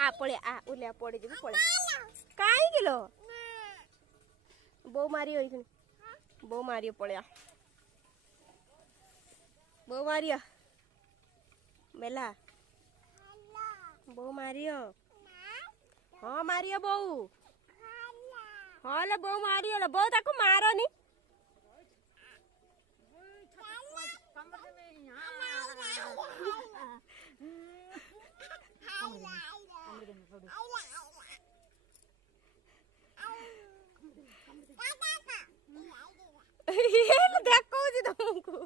आ पड़े आ उले पड़े जब पड़े काई किलो बो मारियो इखन बो मारियो पड़े बो मारियो बेला बो मारियो हाँ मारियो बो हाँ ले बो मारियो ले बो ताको मारो नी देखो जी तुमको